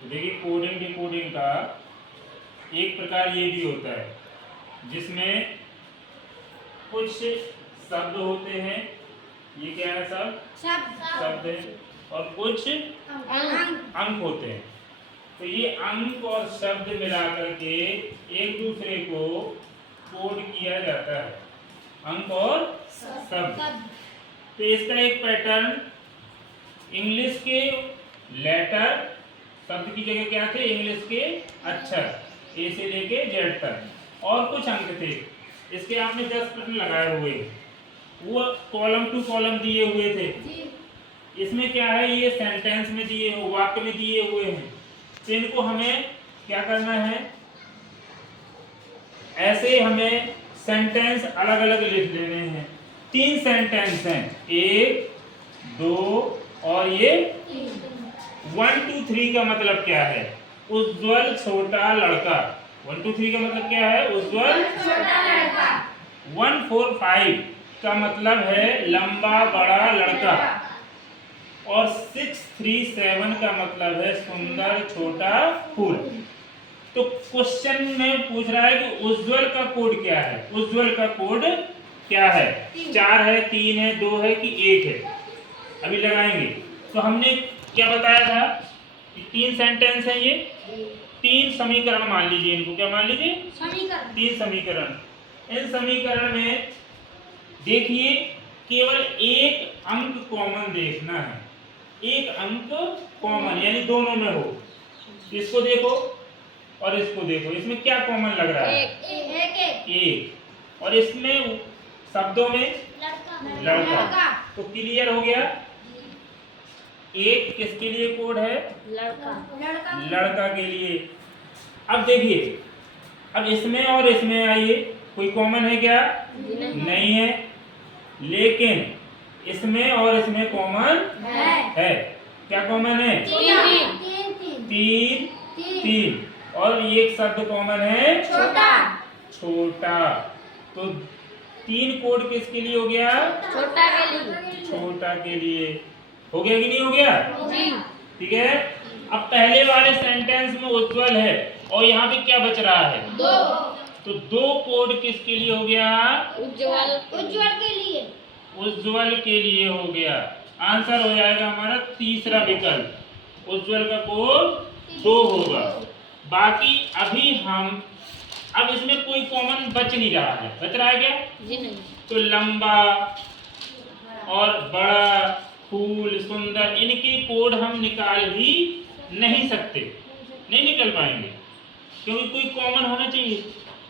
तो देखिए coding decoding का एक प्रकार ये भी होता है जिसमें कुछ शब्द होते हैं, ये क्या है शब्द है, और कुछ अंक होते हैं। तो ये अंक और शब्द मिलाकर के एक दूसरे को कोड किया जाता है, अंक और शब्द। तो इसका एक पैटर्न, इंग्लिश के लेटर शब्द की जगह क्या थे, इंग्लिश के अक्षर ए से लेके जेड तक, और कुछ अंक थे। इसके आपने 10 प्रश्न लगाए हुए, वो कॉलम टू कॉलम दिए हुए थे। इसमें क्या है, ये सेंटेंस में दिए हुए, वाक्य में दिए हुए हैं। तो इनको हमें क्या करना है, ऐसे हमें सेंटेंस अलग अलग लिख लेने हैं। 3 सेंटेंस हैं, 1 2 और ये 1 2 3 का मतलब क्या है, उज्जवल छोटा लड़का। 1 2 3 का मतलब क्या है, उज्जवल छोटा लड़का। 1 4 5 का मतलब है लंबा बड़ा लड़का, और 6 3 7 का मतलब है सुंदर छोटा फूल। तो क्वेश्चन में पूछ रहा है कि उज्जवल का कोड क्या है, उज्जवल का कोड क्या है, 4 है, 3 है, 2 है कि 1 है, अभी लगाएंगे। तो हमने क्या बताया था कि 3 सेंटेंस है, ये 3 समीकरण मान लीजिए, इनको क्या मान लीजिए, 3 समीकरण। इन समीकरण में देखिए केवल एक अंक कॉमन देखना है, एक अंक कॉमन यानी दोनों में हो। इसको देखो और इसको देखो, इसमें क्या कॉमन लग रहा है, एक। और इसमें शब्दों में लड़का। तो क्लियर हो गया, एक किसके लिए कोड है, लड़का के लिए। अब देखिए, अब इसमें और इसमें आइए, कोई कॉमन है क्या, नहीं है, लेकिन इसमें और इसमें कॉमन है। क्या कॉमन है, 3 और एक शब्द कॉमन है, छोटा। तो 3 कोड किसके लिए हो गया, छोटा के लिए। हो गया कि नहीं हो गया, ठीक है। अब पहले वाले सेंटेंस में उज्जवल है और यहाँ पे क्या बच रहा है, 2। तो 2 कोड किसके लिए हो गया, उज्जवल के लिए हो गया। आंसर हो जाएगा हमारा तीसरा विकल्प, उज्जवल का कोड 2 होगा। बाकी अभी हम, अब इसमें कोई कॉमन बच नहीं रहा है, बच रहा है क्या, जी नहीं। तो लंबा और बड़ा, फूल, सुंदर, इनके कोड हम निकाल ही नहीं सकते, नहीं निकल पाएंगे, क्योंकि कोई कॉमन होना चाहिए।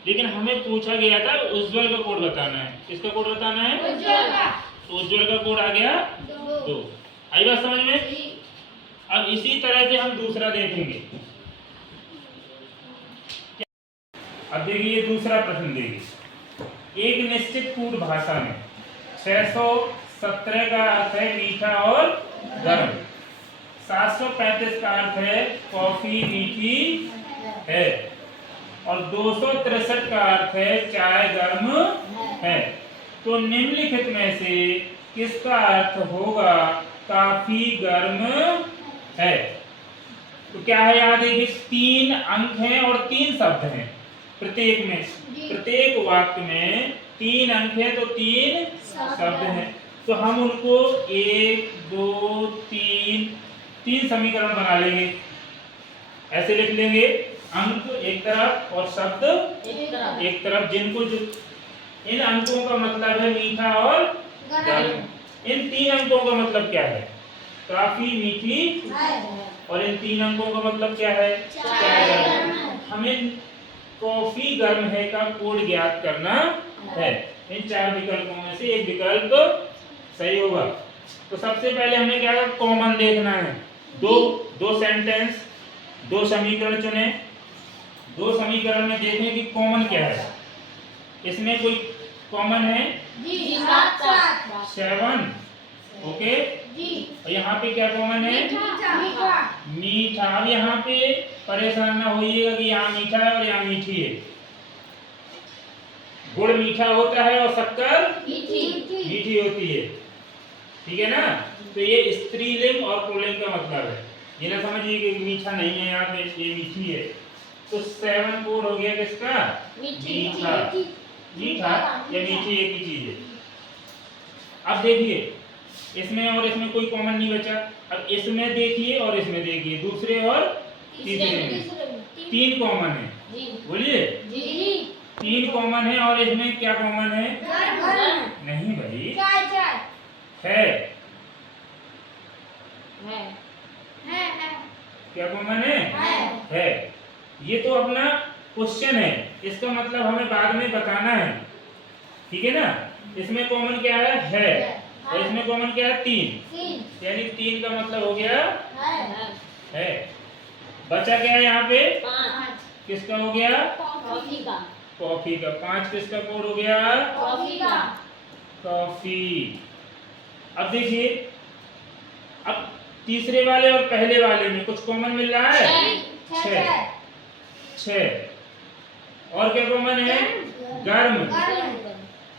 लेकिन हमें पूछा गया था उज्जवल का कोड बताना है, किसका कोड बताना है, उज्जवल का। तो उज्जवल का कोड आ गया 2। आई बात समझ में। अब इसी तरह से हम दूसरा देखेंगे। अब देखिए दूसरा प्रश्न देखिए, एक निश्चित कूट भाषा में 617 का अर्थ है मीठा और गर्म, 735 का अर्थ है कॉफी मीठी है, और 263 का अर्थ है चाय गर्म है। तो निम्नलिखित में से किसका अर्थ होगा काफी गर्म है। तो क्या है, यहाँ देखिए 3 अंक हैं और 3 शब्द हैं प्रत्येक में, प्रत्येक वाक्य में 3 अंक है तो 3 शब्द हैं। तो हम उनको 1 2 3 समीकरण बना लेंगे, ऐसे लिख लेंगे, अंक एक तरफ और शब्द एक तरफ, जिनको जो इन अंकों का मतलब है मीठा और गर्म। इन 3 अंकों का मतलब क्या है, काफी मीठी, और इन 3 अंकों का मतलब क्या है, चाय गर्म। हमें कॉफी गर्म है का कोड ज्ञात करना है। इन 4 विकल्पों में से एक विकल्प सही होगा। तो सबसे पहले हमें क्या कॉमन देखना है, दो सेंटेंस, 2 समीकरण चुने, 2 समीकरण में देखें कि कॉमन क्या है। इसमें कोई कॉमन है, 7, ओके। और यहाँ पे क्या कॉमन है, मीठा। अब यहाँ पे परेशान ना होइएगा कि यहाँ मीठा है और यहाँ मीठी है। गुड़ मीठा होता है और शक्कर मीठी होती है, ठीक है ना। तो ये स्त्रीलिंग और पुल्लिंग का मतलब है। ये ना समझिए कि मीठा नहीं है यहाँ पे, ये मीठी है। तो 7 कोड हो गया किसका? मीठा। मीठा या मीठी एक ही चीज है। अब देखिए इसमें और इसमें कोई कॉमन नहीं बचा। अब इसमें देखिए और इसमें देखिए, दूसरे और तीसरे में 3 कॉमन है। बोलिए 3 कॉमन है और इसमें क्या कॉमन है? नहीं भाई, है क्या कॉमन है। ये तो अपना क्वेश्चन है, इसका मतलब हमें बाद में बताना है, ठीक है ना। इसमें कॉमन क्या है और इसमें कॉमन क्या है? 3, यानी 3 का मतलब हो गया है। बचा क्या है यहाँ पे? 5 किसका हो गया? कॉफी का। कॉफी का। 5 किसका कोड हो गया? कॉफी का। कॉफी। अब देखिए, अब तीसरे वाले और पहले वाले में कुछ कॉमन मिल रहा है? 6। और क्या कॉमन है? गर्म।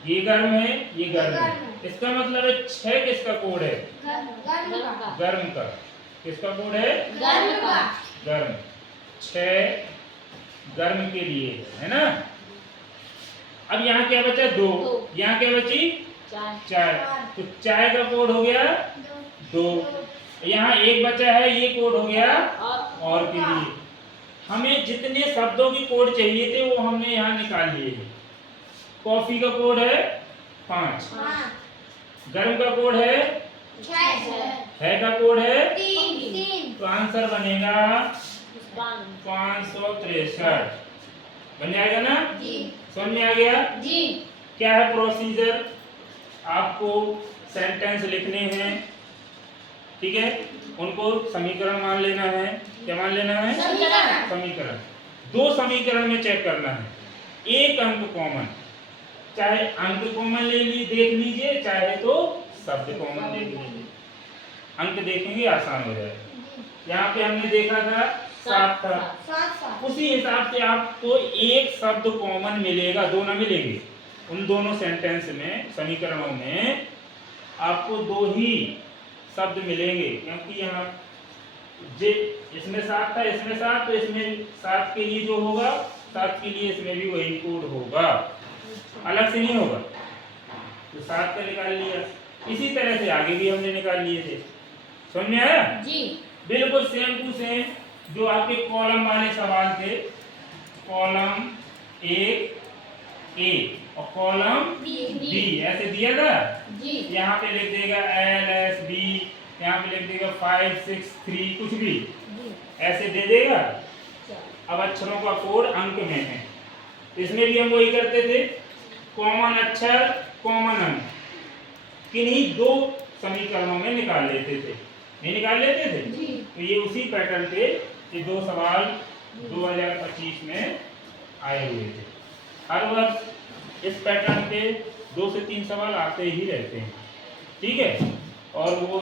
ये गर्म है, ये गर्म है। इसका मतलब है 6 किसका कोड है? गर्म का। किसका कोड है? गर्म। 6 गर्म के लिए है ना। अब यहाँ क्या बचा? 2। यहाँ क्या बची? चाय। तो चाय का कोड हो गया 2। यहाँ 1 बचा है, ये कोड हो गया और के लिए। हमें जितने शब्दों की कोड चाहिए थे वो हमने यहाँ निकाल लिए हैं। कॉफी का कोड है 5, गर्म का कोड है 6 का कोड है 3। तो आंसर बनेगा 563। बन जाएगा ना? समझ में आ गया? क्या है प्रोसीजर? आपको सेंटेंस लिखने हैं, ठीक है। उनको समीकरण मान लेना है। क्या मान लेना है? समीकरण। 2 समीकरण में चेक करना है, 1 अंक कॉमन। चाहे अंक कॉमन देख लीजिए, चाहे तो शब्द कॉमन देख लीजिए। अंक देखेंगे आसान हो जाएगा। यहाँ पे हमने देखा था 7 था, उसी हिसाब से आपको 1 शब्द कॉमन मिलेगा, 2 ना मिलेंगे। उन दोनों सेंटेंस में, समीकरणों में आपको 2 ही शब्द मिलेंगे, क्योंकि यहाँ इसमें 7 था, इसमें 7, तो इसमें 7 के लिए जो होगा 7 के लिए इसमें भी वही कोड होगा, अलग से नहीं होगा। तो 7 का निकाल लिया। इसी तरह से आगे भी हमने निकाल लिए थे। समझ में आया? बिल्कुल सेम टू सेम जो आपके कॉलम वाले सवाल थे, कॉलम 1 ए और कॉलम बी ऐसे दिया था। यहाँ पे लिख देगा LSB, यहाँ पे लिख देगा 5 6 3, कुछ भी ऐसे दे देगा। अब अक्षरों का कोड अंक में है। इसमें भी हम वही करते थे, कॉमन अक्षर कॉमन अंक किन्हीं 2 समीकरणों में निकाल लेते थे। नहीं निकाल लेते थे? तो ये उसी पैटर्न पे ये 2 सवाल 2025 में आए हुए थे। हर वर्ष इस पैटर्न पे 2 से 3 सवाल आते ही रहते हैं, ठीक है। और वो